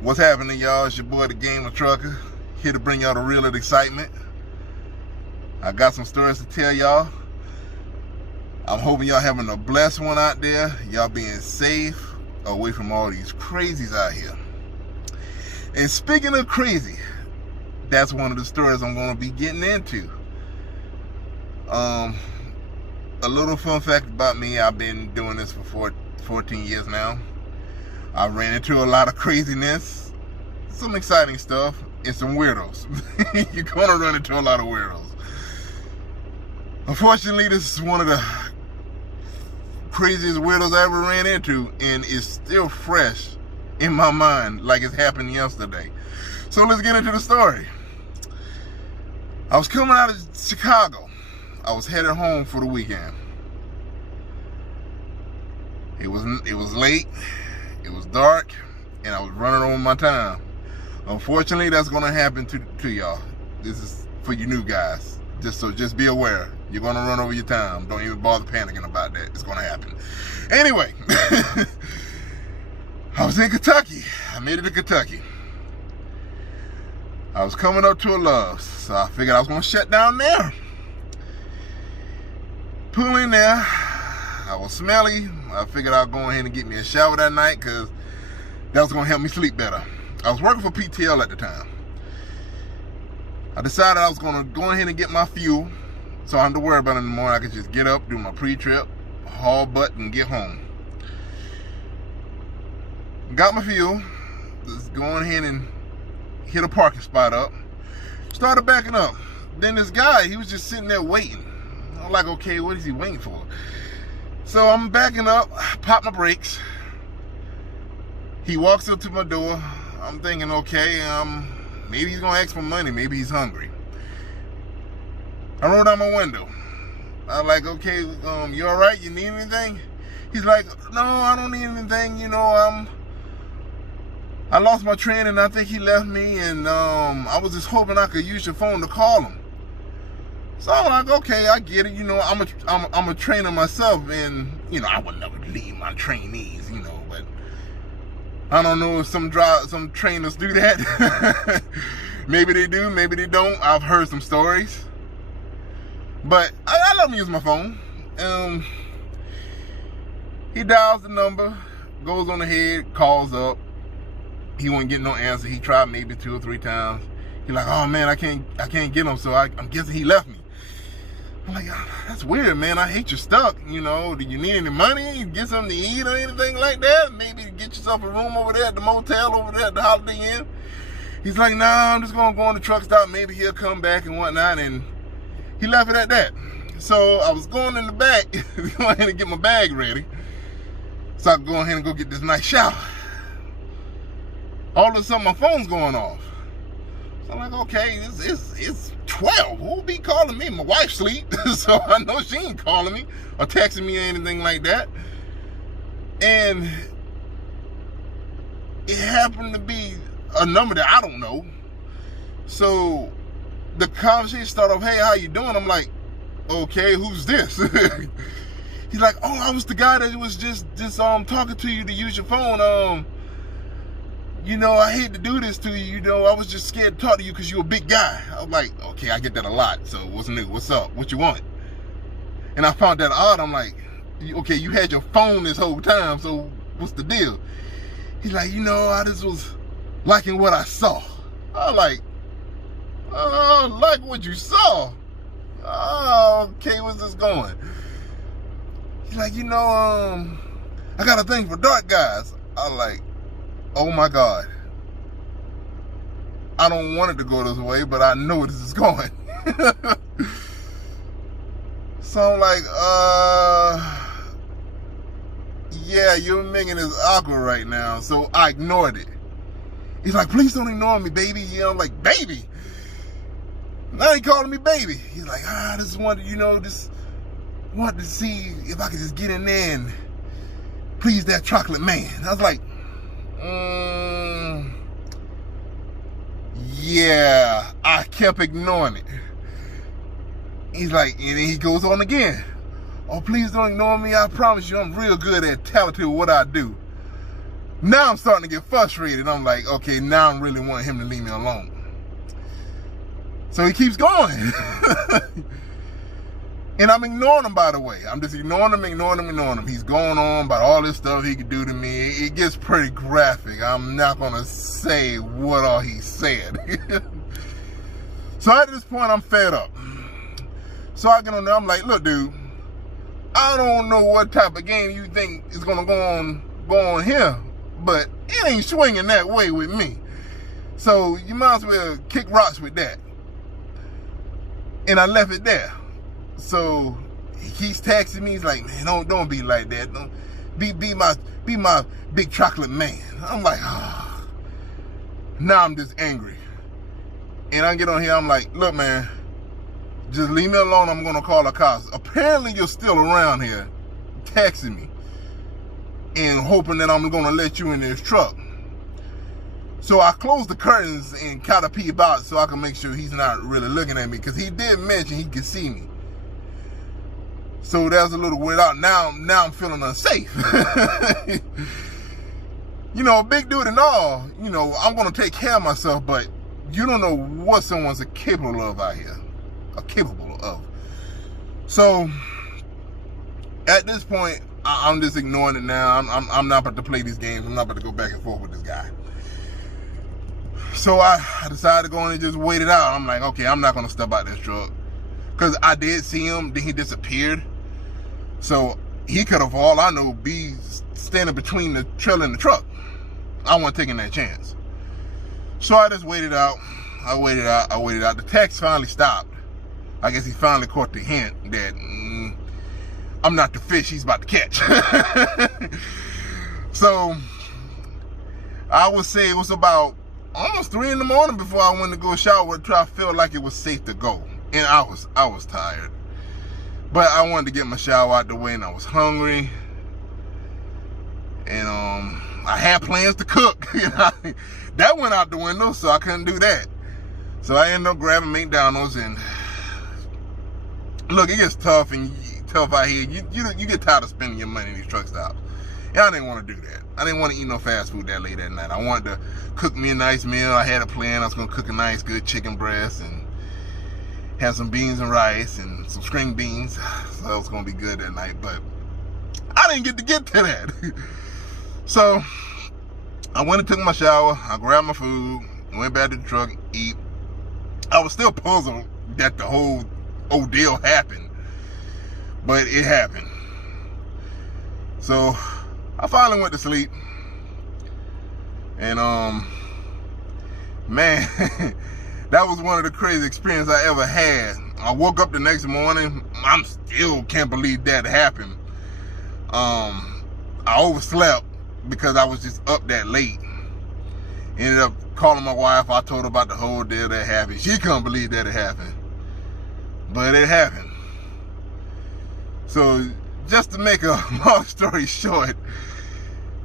What's happening, y'all? It's your boy, the Gamer Trucker, here to bring y'all the real excitement. I got some stories to tell y'all. I'm hoping y'all having a blessed one out there. Y'all being safe, away from all these crazies out here. And speaking of crazy, that's one of the stories I'm going to be getting into. A little fun fact about me: I've been doing this for 14 years now. I ran into a lot of craziness, some exciting stuff, and some weirdos. You're going to run into a lot of weirdos. Unfortunately, this is one of the craziest weirdos I ever ran into, and it's still fresh in my mind like it happened yesterday. So let's get into the story. I was coming out of Chicago. I was headed home for the weekend. It was late, it was dark, and I was running over my time. Unfortunately, that's gonna happen to y'all. This is for you new guys. Just be aware. You're gonna run over your time. Don't even bother panicking about that. It's gonna happen. Anyway, I was in Kentucky. I made it to Kentucky. I was coming up to a Love's, so I figured I was gonna shut down there. Pull in there. I was smelly. I figured I'd go ahead and get me a shower that night because that was gonna help me sleep better. I was working for PTL at the time. I decided I was gonna go ahead and get my fuel, so I didn't have to worry about it anymore. I could just get up, do my pre-trip, haul butt, and get home. Got my fuel. Just go ahead and hit a parking spot up. Started backing up. Then this guy, he was just sitting there waiting. I'm like, okay, what is he waiting for? So I'm backing up, pop my brakes. He walks up to my door. I'm thinking, okay, maybe he's gonna ask for money, maybe he's hungry. I rolled down my window. I'm like, okay, you all right? You need anything? He's like, no, I don't need anything. You know, I lost my train and I think he left me, and I was just hoping I could use your phone to call him. So I'm like, okay, I get it. You know, I'm a trainer myself, and you know, I would never leave my trainees, you know, but I don't know if some trainers do that. Maybe they do, maybe they don't. I've heard some stories, but I let him use my phone. He dials the number, goes on ahead, calls up. He won't get no answer. He tried maybe 2 or 3 times. He's like, oh man, I can't get him, so I'm guessing he left me. I'm like, oh, that's weird, man. I hate you're stuck. You know, do you need any money? Get something to eat or anything like that? Maybe get yourself a room over there at the motel over there at the Holiday Inn. He's like, nah, I'm just gonna go on the truck stop. Maybe he'll come back and whatnot. And he left it at that. So I was going in the back, go ahead and get my bag ready, so I could go ahead and go get this nice shower. All of a sudden, my phone's going off. So I'm like, okay, it's 12. Who'll be calling me? My wife sleep, so I know she ain't calling me or texting me or anything like that. And it happened to be a number that I don't know. So the conversation started off, hey, how you doing? I'm like, okay, who's this? He's like, oh, I was the guy that was just talking to you to use your phone. You know, I hate to do this to you. You know, I was just scared to talk to you because you're a big guy. I was like, okay, I get that a lot. So what's new? What's up? What you want? And I found that odd. I'm like, okay, you had your phone this whole time. So what's the deal? He's like, you know, I just was liking what I saw. I'm like, like what you saw? Oh, okay, where's this going? He's like, you know, I got a thing for dark guys. I'm like, oh my God. I don't want it to go this way, but I know where this is going. So I'm like, yeah, you're making this awkward right now. So I ignored it. He's like, please don't ignore me, baby. You know, I'm like, baby? Now he calling me baby. He's like, I just wanted, you know, just wanted to see if I could just get in there and please that chocolate man. I was like, yeah, I kept ignoring it. He's like, and then he goes on again. Oh, please don't ignore me. I promise you I'm real good at talented at what I do. Now I'm starting to get frustrated. I'm like, okay, now I'm really wanting him to leave me alone. So he keeps going. And I'm ignoring him, by the way. I'm just ignoring him. He's going on about all this stuff he could do to me. It gets pretty graphic. I'm not going to say what all he said. So at this point, I'm fed up. So I get on there. I'm like, look, dude, I don't know what type of game you think is going to go on here, but it ain't swinging that way with me. So you might as well kick rocks with that. And I left it there. So he's texting me. He's like, man, don't be like that. Don't be my big chocolate man. I'm like, oh. Now I'm just angry. And I get on here. I'm like, look, man, just leave me alone. I'm gonna call the cops. Apparently, you're still around here, texting me, and hoping that I'm gonna let you in this truck. So I closed the curtains and kind of peep out so I can make sure he's not really looking at me, because he did mention he could see me. So that was a little weird out. Now I'm feeling unsafe. You know, big dude and all, you know, I'm going to take care of myself, but you don't know what someone's capable of out here. Capable of. So at this point, I'm just ignoring it now. I'm not about to play these games. I'm not about to go back and forth with this guy. So I decided to go in and just wait it out. I'm like, okay, I'm not going to step out this truck. Because I did see him, then he disappeared. So he could have, all I know, be standing between the trailer and the truck. I wasn't taking that chance. So I just waited out. I waited out. The text finally stopped. I guess he finally caught the hint that I'm not the fish he's about to catch. So I would say it was about almost 3 in the morning before I went to go shower, until I felt like it was safe to go. And I was tired. But I wanted to get my shower out the way, and I was hungry. And I had plans to cook. That went out the window, so I couldn't do that. So I ended up grabbing McDonald's, and look, it gets tough out here. You get tired of spending your money in these truck stops. And I didn't want to do that. I didn't want to eat no fast food that late at night. I wanted to cook me a nice meal. I had a plan. I was going to cook a nice, good chicken breast and have some beans and rice and some string beans. So that was going to be good that night. But I didn't get to that. So I went and took my shower. I grabbed my food. Went back to the truck, eat. I was still puzzled that the whole ordeal happened. But it happened. So I finally went to sleep. And man, that was one of the crazy experiences I ever had. I woke up the next morning. I still can't believe that happened. I overslept because I was just up that late. Ended up calling my wife. I told her about the whole deal that happened. She couldn't believe that it happened. But it happened. So just to make a long story short,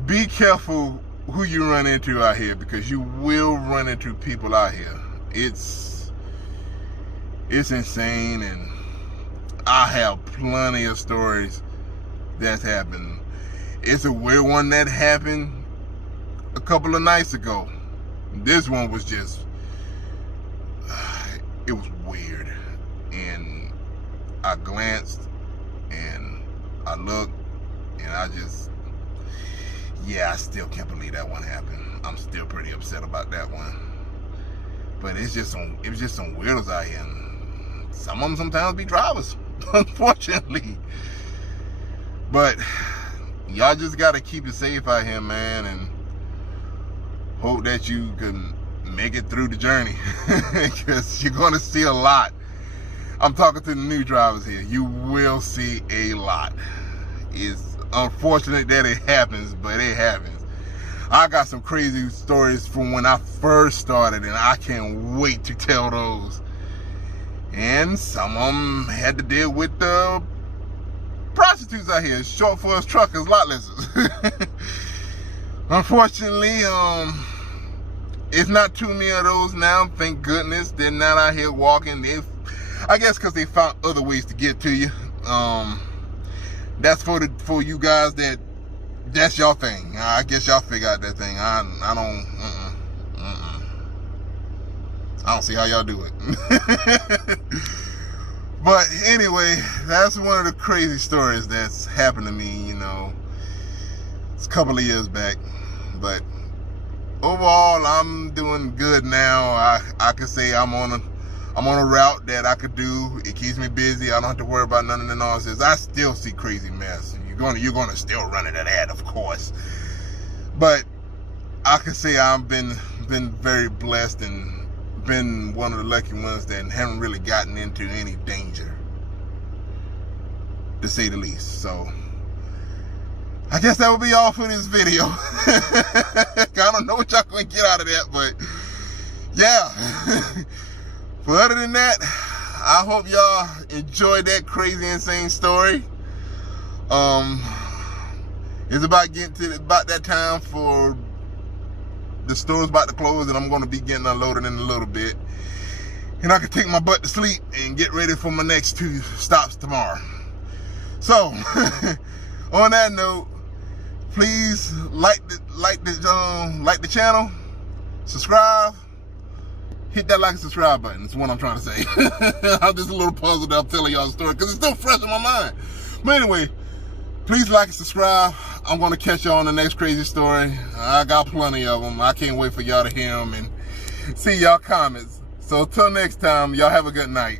be careful who you run into out here, because you will run into people out here. It's insane, and I have plenty of stories that's happened. It's a weird one that happened a couple of nights ago. This one was just, it was weird. And I glanced and I looked and I just, yeah, I still can't believe that one happened. I'm still pretty upset about that one. But it was just some weirdos out here. And some of them sometimes be drivers, unfortunately. But y'all just gotta keep it safe out here, man, and hope that you can make it through the journey, because you're gonna see a lot. I'm talking to the new drivers here. You will see a lot. It's unfortunate that it happens, but it happens. I got some crazy stories from when I first started, and I can't wait to tell those. And some of them had to deal with the prostitutes out here, short for us truckers, lot lizards. Unfortunately, it's not too many of those now. Thank goodness they're not out here walking. I guess because they found other ways to get to you. That's for you guys that that's your thing. I guess y'all figure out that thing. I don't. I don't see how y'all do it. But anyway, that's one of the crazy stories that's happened to me. You know, it's a couple of years back, but overall, I'm doing good now. I could say I'm on a route that I could do. It keeps me busy. I don't have to worry about none of the nonsense. I still see crazy mess. You're gonna still run into that, of course. But I could say I've been very blessed and been one of the lucky ones that haven't really gotten into any danger, to say the least. So I guess that will be all for this video. I don't know what y'all gonna get out of that, but yeah. But other than that, I hope y'all enjoyed that crazy, insane story. It's about getting to about that time for the store's about to close, and I'm gonna be getting unloaded in a little bit, and I can take my butt to sleep and get ready for my next 2 stops tomorrow. So on that note, please like the channel, subscribe, hit that like and subscribe button. That's what I'm trying to say. I'm just a little puzzled that I'm telling y'all the story because it's still fresh in my mind. But anyway, please like and subscribe. I'm going to catch y'all on the next crazy story. I got plenty of them. I can't wait for y'all to hear them and see y'all comments. So until next time, y'all have a good night.